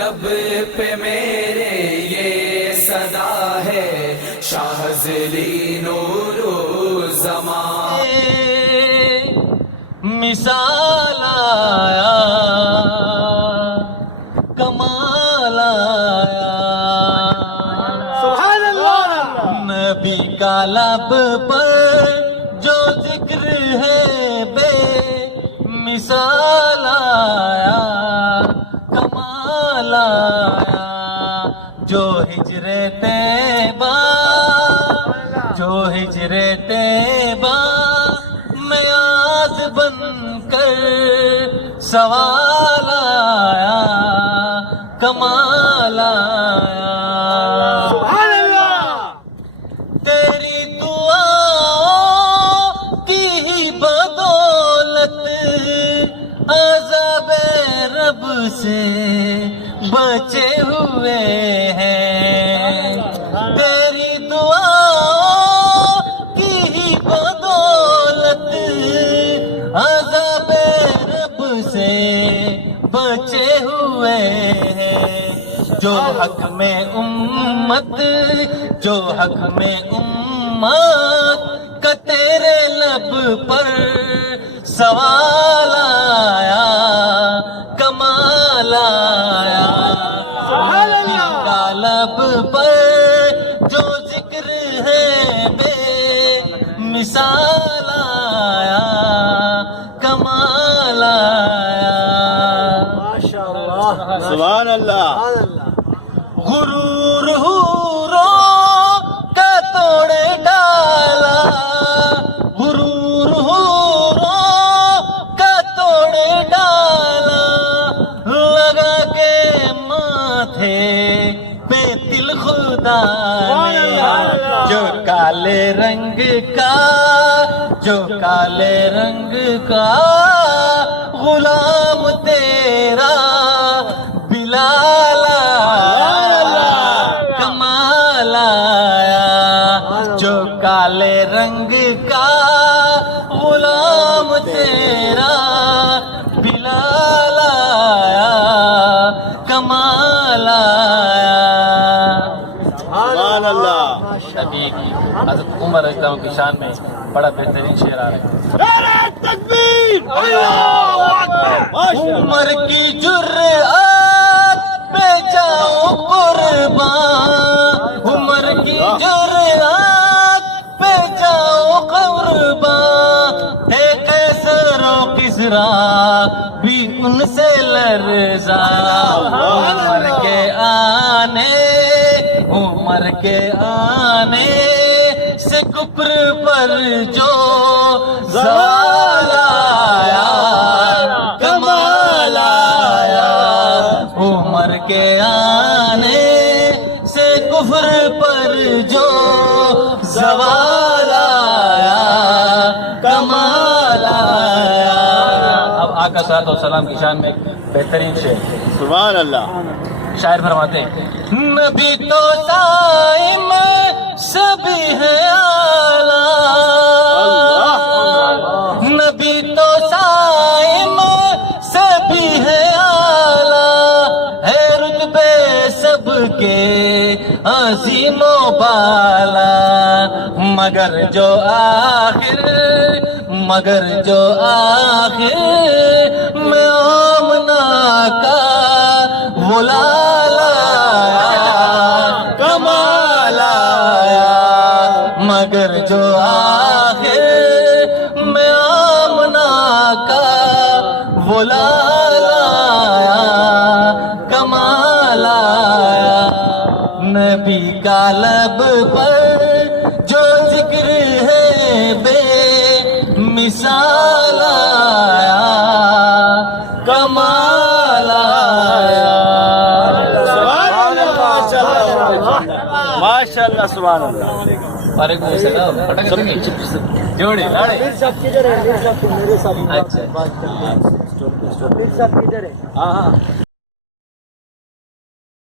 لب پہ میرے یہ صدا ہے، شاذلی نور زمان. مثال آیا، کمال آیا، سبحان اللہ. نبی کا لب پر جو ذکر ہے بے مثال آیا، کمال آیا. جو ہجر طیبہ، جو ہجر طیبہ میں یاد بن کر سوال آیا، کمال آیا. سبحان اللہ. تیری دعاؤں کی ہی بدولت عذاب رب سے بچے ہوئے ہیں. تیری دعاؤں کی ہی بدولت عذاب رب سے بچے ہوئے ہیں. جو حق میں امت، جو حق میں امت کا تیرے لب پر سوال آیا، کمال آیا. سبحان اللہ. کا لب پر جو ذکر ہے بے مثال آیا، کمال آیا. ماشاء اللہ. سبحان اللہ. سبحان اللہ. غرور حوروں کا توڑے ڈالا، غرور حوروں کا توڑے ڈالا. لگا کے ماتھے پہ تل خدا نے، جو کالے رنگ کا، جو کالے رنگ کا غلام تیرا بلال آیا، کمال آیا. جو کالے رنگ کا غلام تیرا بلال آیا، کمال آیا. سبحان اللہ. نبی کی حضرت عمر رضی اللہ عنہ کی شان میں بڑا بہترین شعر آ رہا ہے. نعرہ تکبیر. اللہ اکبر. عمر کی جرأت پہ جاؤ قربان، عمر کی جرأت پہ جاؤ قربان. ہے قیصر و کسریٰ بھی ان سے لرزا. عمر کے آنے، عمر کے آنے سے کفر پر جو زوال آیا، کمال آیا. عمر کے آنے سے کفر پر جو زوال آیا، کمال آیا. اب آقا صلی اللہ علیہ وسلم کی شان میں ایک بہترین شعر. سبحان اللہ. شاعر فرماتے ہیں، نبی تو دائم سبھی ہے اعلیٰ، نبی تو دائم سبھی ہے اعلیٰ. ہے رتبے سب کے عظیم و بالا، مگر جو آخر، مگر جو آخر میں آمنہ کا وہ لال آیا، کمال آیا. مگر جو آخر میں آمنہ کا وہ لال آیا، کمال آیا. نبی کا لب پر جو ذکر ہے بے مثال آیا، کمال آیا. سبحان اللہ. ماشاء اللہ. سبحان اللہ. وعلیکم السلام. جوڑے لاڑے. میر صاحب کدھر ہے؟ میر صاحب میرے ساتھ. اچھا. میر صاحب کدھر ہے؟ ہاں ہاں.